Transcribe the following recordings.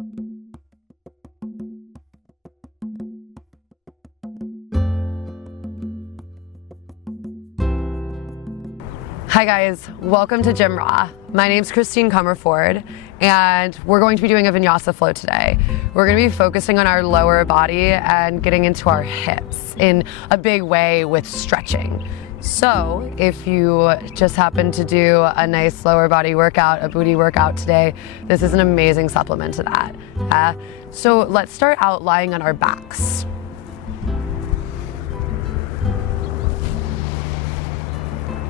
Hi guys, welcome to Gym Raw. My name's Christine Comerford, and we're going to be doing a Vinyasa flow today. We're going to be focusing on our lower body and getting into our hips in a big way with stretching. So if you just happen to do a nice lower body workout, a booty workout today, this is an amazing supplement to that. So let's start out lying on our backs.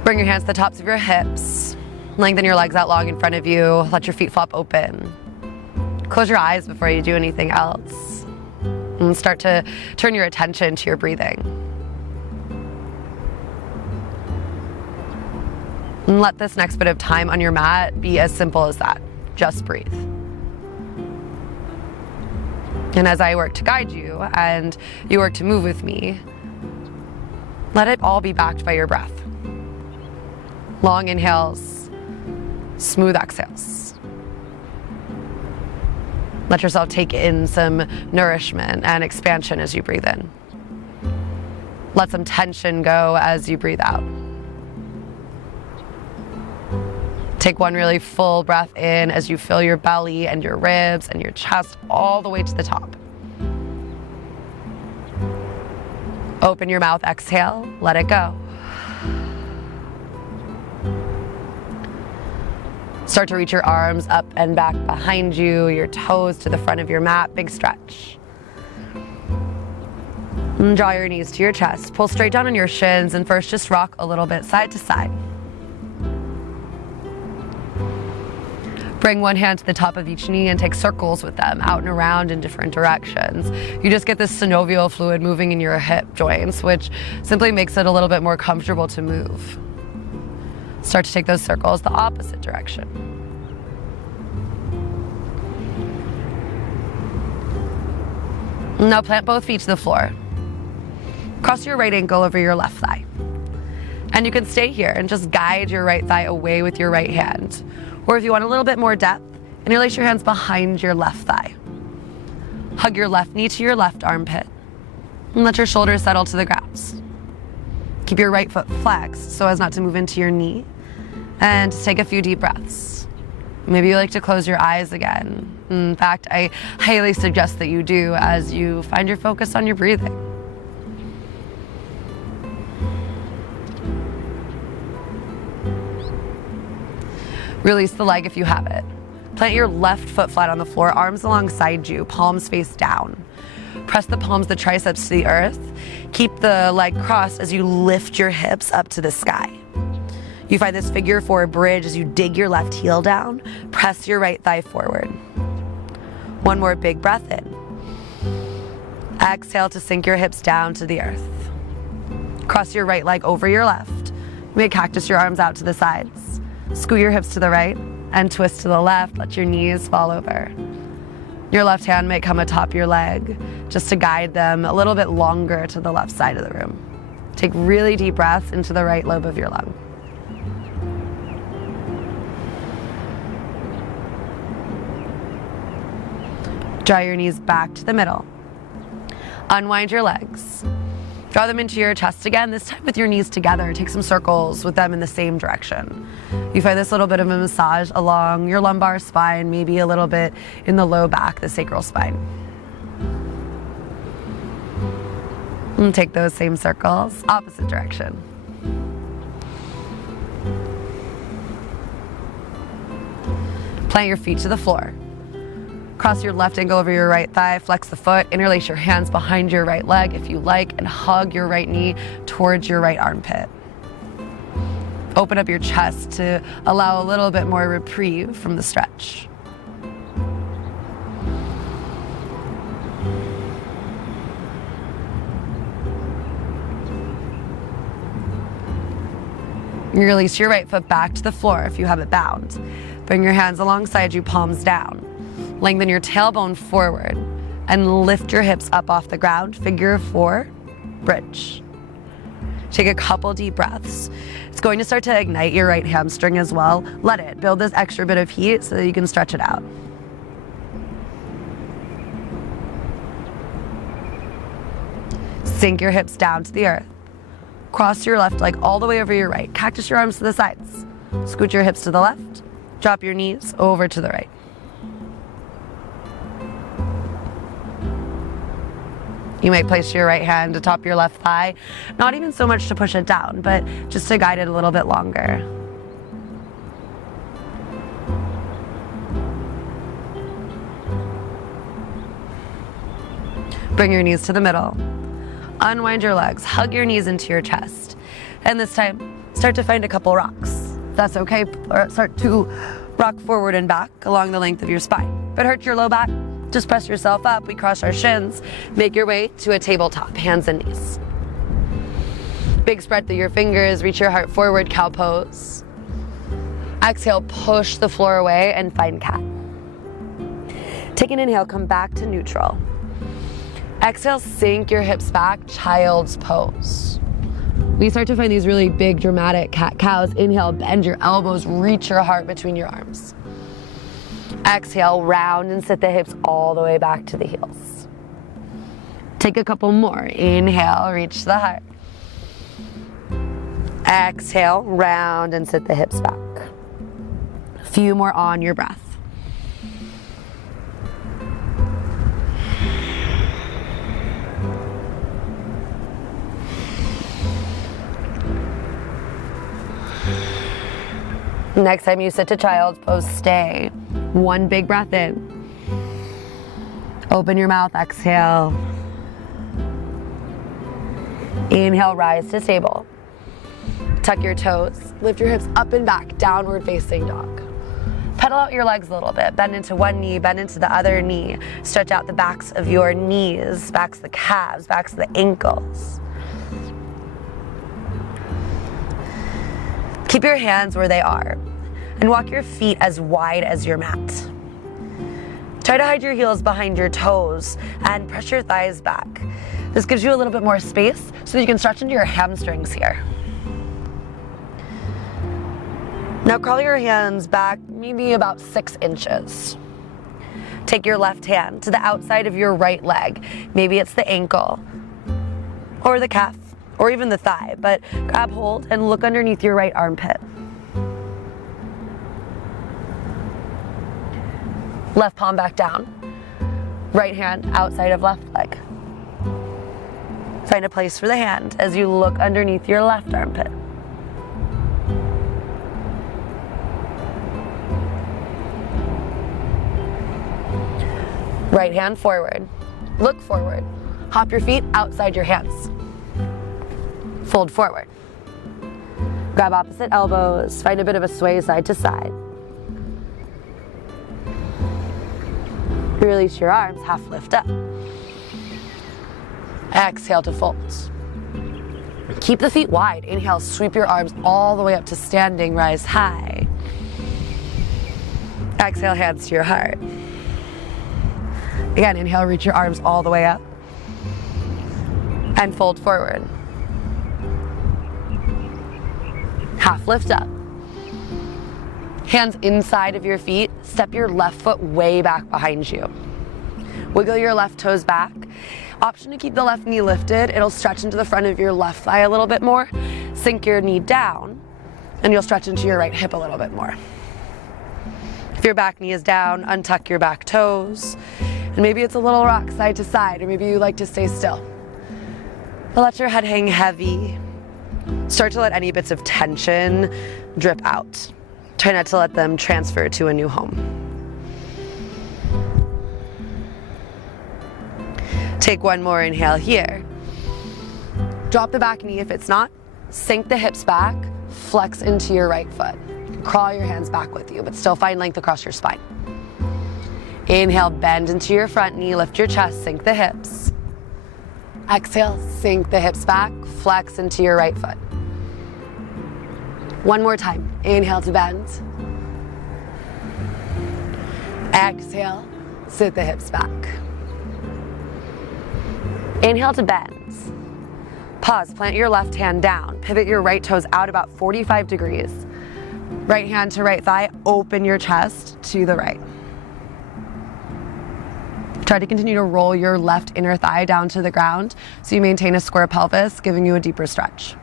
Bring your hands to the tops of your hips. Lengthen your legs out long in front of you. Let your feet flop open. Close your eyes before you do anything else. And start to turn your attention to your breathing. And let this next bit of time on your mat be as simple as that. Just breathe. And as I work to guide you and you work to move with me, let it all be backed by your breath. Long inhales, smooth exhales. Let yourself take in some nourishment and expansion as you breathe in. Let some tension go as you breathe out. Take one really full breath in as you fill your belly and your ribs and your chest all the way to the top. Open your mouth, exhale, let it go. Start to reach your arms up and back behind you, your toes to the front of your mat, big stretch. And draw your knees to your chest, pull straight down on your shins, and first just rock a little bit side to side. Bring one hand to the top of each knee and take circles with them, out and around in different directions. You just get this synovial fluid moving in your hip joints, which simply makes it a little bit more comfortable to move. Start to take those circles the opposite direction. Now plant both feet to the floor. Cross your right ankle over your left thigh. And you can stay here and just guide your right thigh away with your right hand. Or if you want a little bit more depth, interlace your hands behind your left thigh. Hug your left knee to your left armpit. And let your shoulders settle to the ground. Keep your right foot flexed so as not to move into your knee. And take a few deep breaths. Maybe you like to close your eyes again. In fact, I highly suggest that you do as you find your focus on your breathing. Release the leg if you have it. Plant your left foot flat on the floor, arms alongside you, palms face down. Press the palms, the triceps to the earth. Keep the leg crossed as you lift your hips up to the sky. You find this figure four bridge as you dig your left heel down. Press your right thigh forward. One more big breath in. Exhale to sink your hips down to the earth. Cross your right leg over your left. Make cactus your arms out to the sides. Scoot your hips to the right and twist to the left. Let your knees fall over. Your left hand may come atop your leg just to guide them a little bit longer to the left side of the room. Take really deep breaths into the right lobe of your lung. Draw your knees back to the middle. Unwind your legs. Draw them into your chest again, this time with your knees together. Take some circles with them in the same direction. You find this little bit of a massage along your lumbar spine, maybe a little bit in the low back, the sacral spine. And take those same circles, opposite direction. Plant your feet to the floor. Cross your left ankle over your right thigh, flex the foot, interlace your hands behind your right leg if you like, and hug your right knee towards your right armpit. Open up your chest to allow a little bit more reprieve from the stretch. You release your right foot back to the floor if you have it bound. Bring your hands alongside you, palms down. Lengthen your tailbone forward and lift your hips up off the ground. Figure four, bridge. Take a couple deep breaths. It's going to start to ignite your right hamstring as well. Let it build this extra bit of heat so that you can stretch it out. Sink your hips down to the earth. Cross your left leg all the way over your right. Cactus your arms to the sides. Scoot your hips to the left. Drop your knees over to the right. You might place your right hand atop your left thigh, not even so much to push it down, but just to guide it a little bit longer. Bring your knees to the middle. Unwind your legs, hug your knees into your chest. And this time, start to find a couple rocks. If that's okay, or start to rock forward and back along the length of your spine. If it hurts your low back, just press yourself up. We cross our shins. Make your way to a tabletop, hands and knees. Big spread through your fingers, reach your heart forward, cow pose. Exhale, push the floor away and find cat. Take an inhale, come back to neutral. Exhale, sink your hips back, child's pose. We start to find these really big, dramatic cat-cows. Inhale, bend your elbows, reach your heart between your arms. Exhale, round and sit the hips all the way back to the heels. Take a couple more. Inhale, reach the heart. Exhale, round and sit the hips back. A few more on your breath. Next time you sit to child's pose, stay. One big breath in. Open your mouth, exhale. Inhale, rise to stable. Tuck your toes, lift your hips up and back, downward facing dog. Pedal out your legs a little bit, bend into one knee, bend into the other knee. Stretch out the backs of your knees, backs of the calves, backs of the ankles. Keep your hands where they are and walk your feet as wide as your mat. Try to hide your heels behind your toes and press your thighs back. This gives you a little bit more space so that you can stretch into your hamstrings here. Now crawl your hands back maybe about 6 inches. Take your left hand to the outside of your right leg. Maybe it's the ankle or the calf or even the thigh, but grab hold and look underneath your right armpit. Left palm back down. Right hand outside of left leg. Find a place for the hand as you look underneath your left armpit. Right hand forward. Look forward. Hop your feet outside your hands. Fold forward. Grab opposite elbows. Find a bit of a sway side to side. Release your arms, half lift up. Exhale to fold. Keep the feet wide. Inhale, sweep your arms all the way up to standing, rise high. Exhale, hands to your heart. Again, inhale, reach your arms all the way up. And fold forward. Half lift up. Hands inside of your feet. Step your left foot way back behind you. Wiggle your left toes back. Option to keep the left knee lifted. It'll stretch into the front of your left thigh a little bit more. Sink your knee down, and you'll stretch into your right hip a little bit more. If your back knee is down, untuck your back toes. And maybe it's a little rock side to side, or maybe you like to stay still. But let your head hang heavy. Start to let any bits of tension drip out. Try not to let them transfer to a new home. Take one more inhale here. Drop the back knee if it's not. Sink the hips back, flex into your right foot. Crawl your hands back with you, but still find length across your spine. Inhale, bend into your front knee, lift your chest, sink the hips. Exhale, sink the hips back, flex into your right foot. One more time. Inhale to bend. Exhale, sit the hips back. Inhale to bend. Pause, plant your left hand down. Pivot your right toes out about 45 degrees. Right hand to right thigh, open your chest to the right. Try to continue to roll your left inner thigh down to the ground so you maintain a square pelvis, giving you a deeper stretch.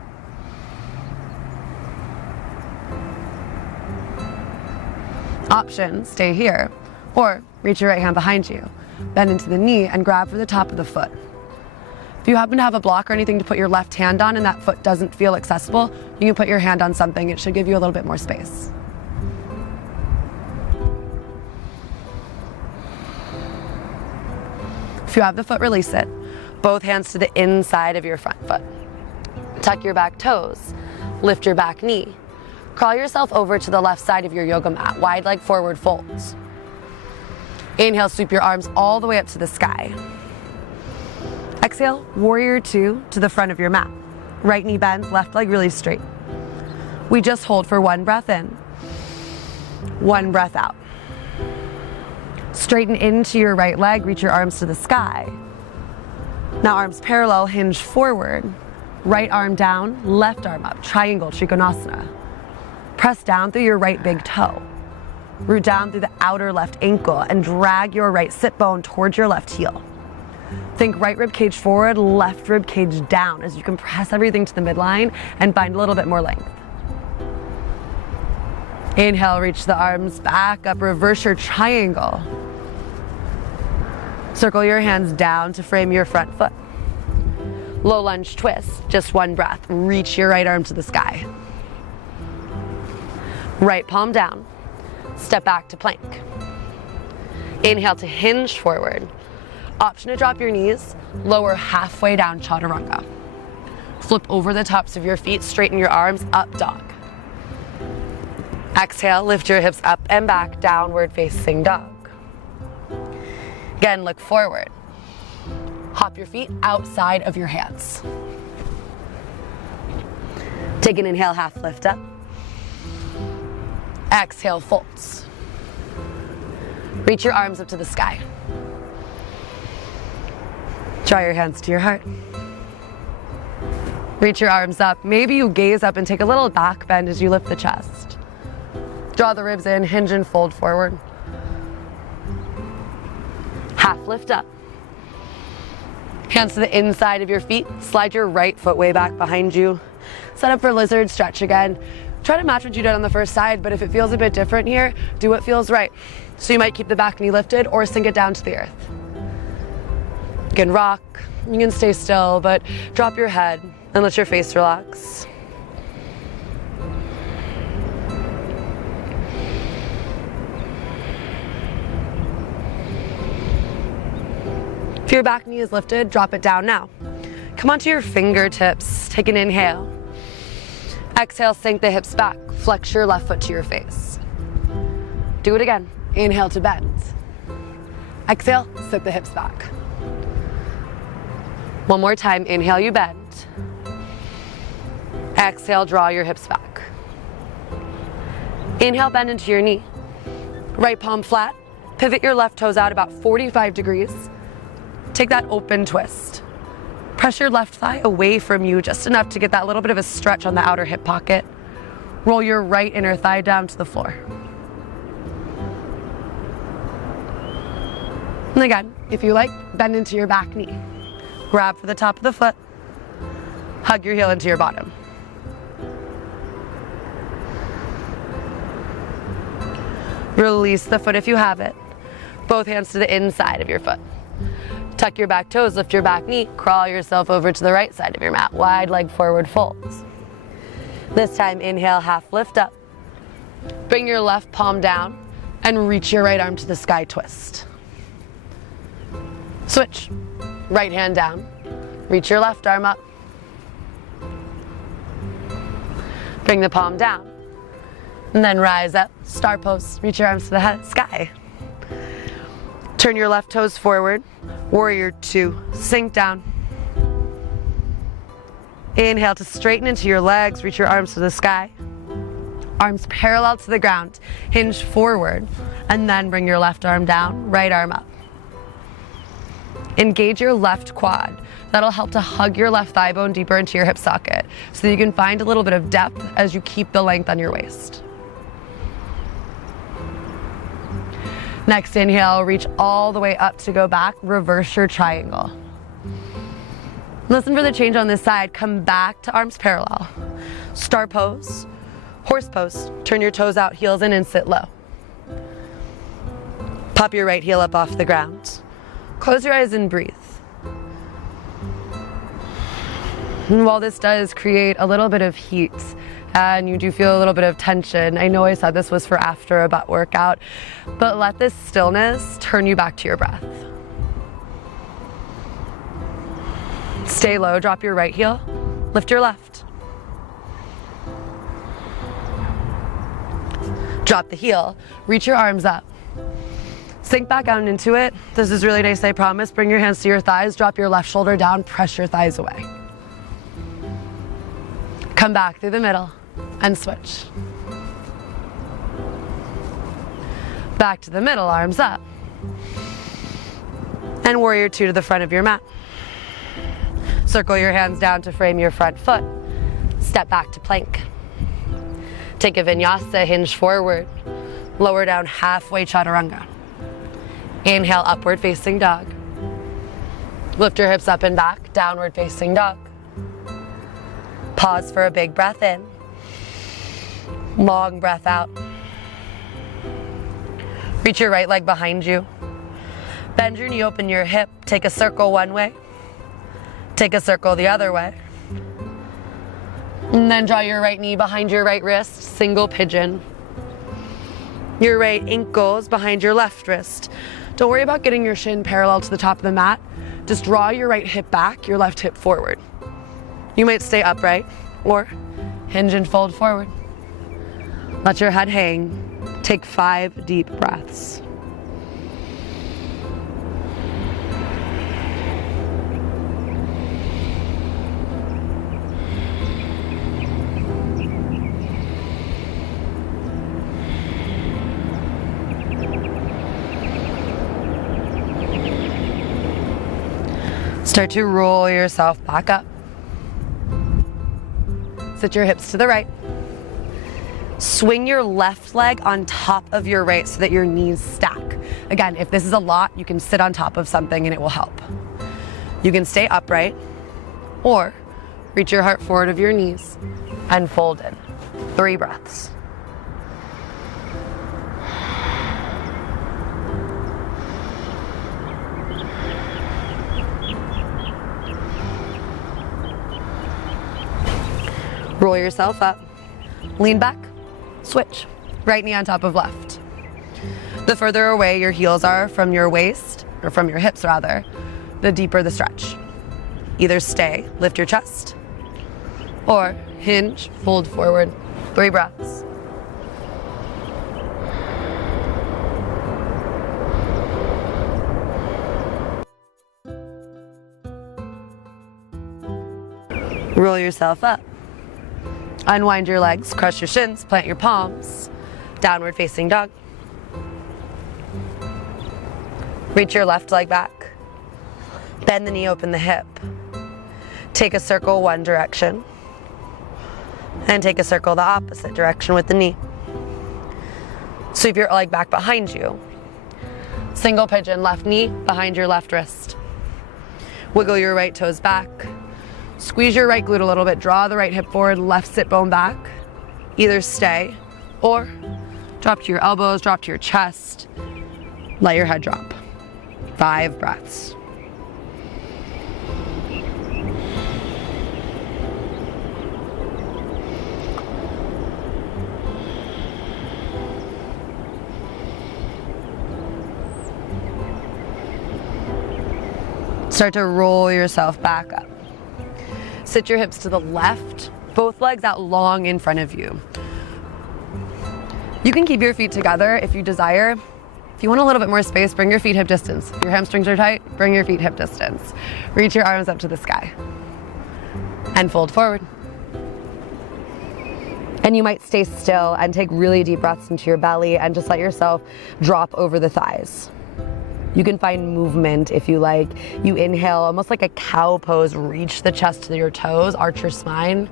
Option, stay here, or reach your right hand behind you, bend into the knee and grab for the top of the foot. If you happen to have a block or anything to put your left hand on and that foot doesn't feel accessible, you can put your hand on something. It should give you a little bit more space. If you have the foot, release it. Both hands to the inside of your front foot. Tuck your back toes. Lift your back knee. Crawl yourself over to the left side of your yoga mat. Wide leg forward folds. Inhale, sweep your arms all the way up to the sky. Exhale, warrior two to the front of your mat. Right knee bends, left leg really straight. We just hold for one breath in, one breath out. Straighten into your right leg, reach your arms to the sky. Now arms parallel, hinge forward. Right arm down, left arm up, triangle, Trikonasana. Press down through your right big toe. Root down through the outer left ankle and drag your right sit bone towards your left heel. Think right rib cage forward, left rib cage down as you compress everything to the midline and find a little bit more length. Inhale, reach the arms back up, reverse your triangle. Circle your hands down to frame your front foot. Low lunge twist, just one breath. Reach your right arm to the sky. Right palm down. Step back to plank. Inhale to hinge forward. Option to drop your knees, lower halfway down, chaturanga. Flip over the tops of your feet, straighten your arms, up dog. Exhale, lift your hips up and back, downward facing dog. Again, look forward. Hop your feet outside of your hands. Take an inhale, half lift up. Exhale, folds. Reach your arms up to the sky. Draw your hands to your heart. Reach your arms up. Maybe you gaze up and take a little back bend as you lift the chest. Draw the ribs in, hinge and fold forward. Half lift up. Hands to the inside of your feet. Slide your right foot way back behind you. Set up for lizard, stretch again. Try to match what you did on the first side, but if it feels a bit different here, do what feels right. So you might keep the back knee lifted or sink it down to the earth. You can rock, you can stay still, but drop your head and let your face relax. If your back knee is lifted, drop it down now. Come onto your fingertips, take an inhale. Exhale, sink the hips back, flex your left foot to your face. Do it again, inhale to bend. Exhale, sit the hips back. One more time, inhale, you bend. Exhale, draw your hips back. Inhale, bend into your knee. Right palm flat, pivot your left toes out about 45 degrees. Take that open twist. Press your left thigh away from you just enough to get that little bit of a stretch on the outer hip pocket. Roll your right inner thigh down to the floor. And again, if you like, bend into your back knee. Grab for the top of the foot. Hug your heel into your bottom. Release the foot if you have it. Both hands to the inside of your foot. Tuck your back toes, lift your back knee, crawl yourself over to the right side of your mat. Wide leg forward folds. This time, inhale, half lift up. Bring your left palm down and reach your right arm to the sky, twist. Switch. Right hand down. Reach your left arm up. Bring the palm down. And then rise up, star pose. Reach your arms to the sky. Turn your left toes forward. Warrior two, sink down. Inhale to straighten into your legs, reach your arms to the sky. Arms parallel to the ground, hinge forward, and then bring your left arm down, right arm up. Engage your left quad. That'll help to hug your left thigh bone deeper into your hip socket so that you can find a little bit of depth as you keep the length on your waist. Next inhale, reach all the way up to go back, reverse your triangle. Listen for the change on this side. Come back to arms parallel. Star pose, horse pose. Turn your toes out, heels in, and sit low. Pop your right heel up off the ground. Close your eyes and breathe. And while this does create a little bit of heat, and you do feel a little bit of tension, I know I said this was for after a butt workout, but let this stillness turn you back to your breath. Stay low, drop your right heel, lift your left. Drop the heel, reach your arms up. Sink back down into it. This is really nice, I promise. Bring your hands to your thighs, drop your left shoulder down, press your thighs away. Come back through the middle and switch. Back to the middle, arms up. And warrior two to the front of your mat. Circle your hands down to frame your front foot. Step back to plank. Take a vinyasa, hinge forward. Lower down halfway chaturanga. Inhale, upward facing dog. Lift your hips up and back, downward facing dog. Pause for a big breath in. Long breath out. Reach your right leg behind you. Bend your knee, open your hip. Take a circle one way. Take a circle the other way. And then draw your right knee behind your right wrist, single pigeon. Your right ankles behind your left wrist. Don't worry about getting your shin parallel to the top of the mat. Just draw your right hip back, your left hip forward. You might stay upright or hinge and fold forward. Let your head hang. Take 5 deep breaths. Start to roll yourself back up. Sit your hips to the right. Swing your left leg on top of your right so that your knees stack. Again, if this is a lot, you can sit on top of something and it will help. You can stay upright or reach your heart forward of your knees and fold in. 3 breaths. Roll yourself up, lean back, switch. Right knee on top of left. The further away your heels are from your waist, or from your hips rather, the deeper the stretch. Either stay, lift your chest, or hinge, fold forward. 3 breaths. Roll yourself up. Unwind your legs, cross your shins, plant your palms. Downward facing dog. Reach your left leg back. Bend the knee, open the hip. Take a circle one direction. And take a circle the opposite direction with the knee. Sweep your leg back behind you. Single pigeon, left knee behind your left wrist. Wiggle your right toes back. Squeeze your right glute a little bit, draw the right hip forward, left sit bone back. Either stay or drop to your elbows, drop to your chest. Let your head drop. 5 breaths. Start to roll yourself back up. Sit your hips to the left, both legs out long in front of you. You can keep your feet together if you desire. If you want a little bit more space, bring your feet hip distance. If your hamstrings are tight, bring your feet hip distance. Reach your arms up to the sky. And fold forward. And you might stay still and take really deep breaths into your belly and just let yourself drop over the thighs. You can find movement if you like. You inhale, almost like a cow pose, reach the chest to your toes, arch your spine.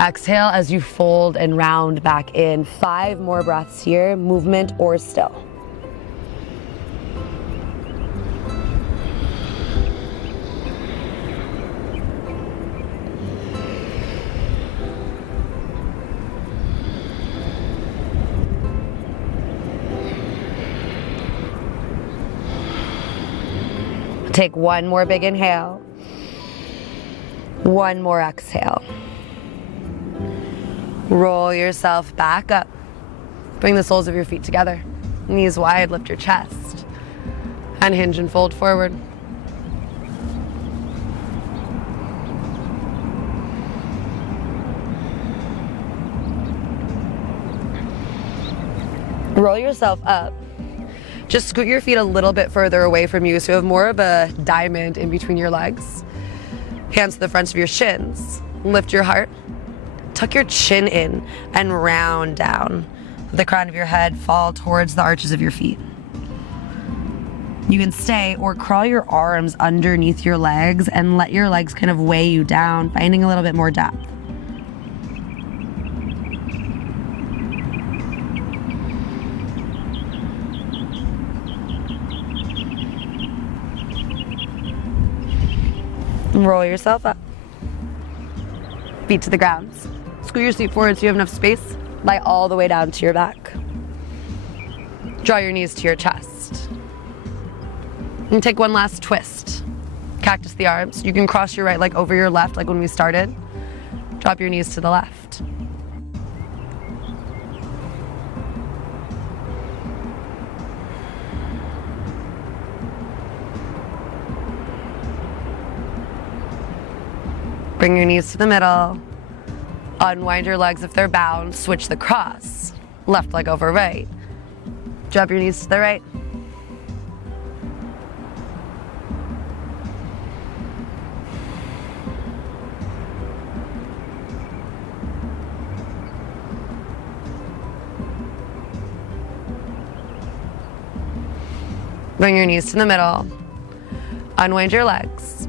Exhale as you fold and round back in. 5 more breaths here, movement or still. Take one more big inhale. One more exhale. Roll yourself back up. Bring the soles of your feet together. Knees wide, lift your chest. Unhinge and fold forward. Roll yourself up. Just scoot your feet a little bit further away from you so you have more of a diamond in between your legs. Hands to the fronts of your shins. Lift your heart. Tuck your chin in and round down. Let the crown of your head fall towards the arches of your feet. You can stay or crawl your arms underneath your legs and let your legs kind of weigh you down, finding a little bit more depth. Roll yourself up. Feet to the ground. Scoot your seat forward so you have enough space. Lie all the way down to your back. Draw your knees to your chest. And take one last twist. Cactus the arms. You can cross your right leg over your left like when we started. Drop your knees to the left. Bring your knees to the middle. Unwind your legs if they're bound. Switch the cross. Left leg over right. Drop your knees to the right. Bring your knees to the middle. Unwind your legs.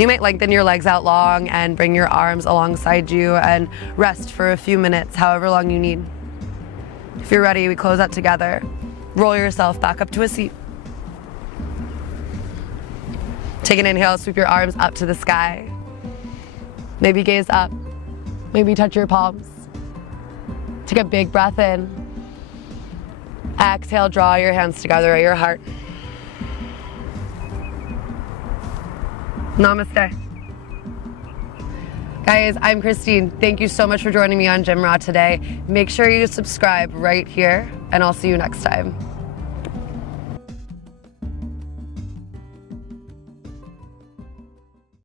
You might lengthen your legs out long and bring your arms alongside you and rest for a few minutes, however long you need. If you're ready, we close out together. Roll yourself back up to a seat. Take an inhale, sweep your arms up to the sky. Maybe gaze up. Maybe touch your palms. Take a big breath in. Exhale, draw your hands together at your heart. Namaste. Guys, I'm Christine. Thank you so much for joining me on Gym Raw today. Make sure you subscribe right here, and I'll see you next time.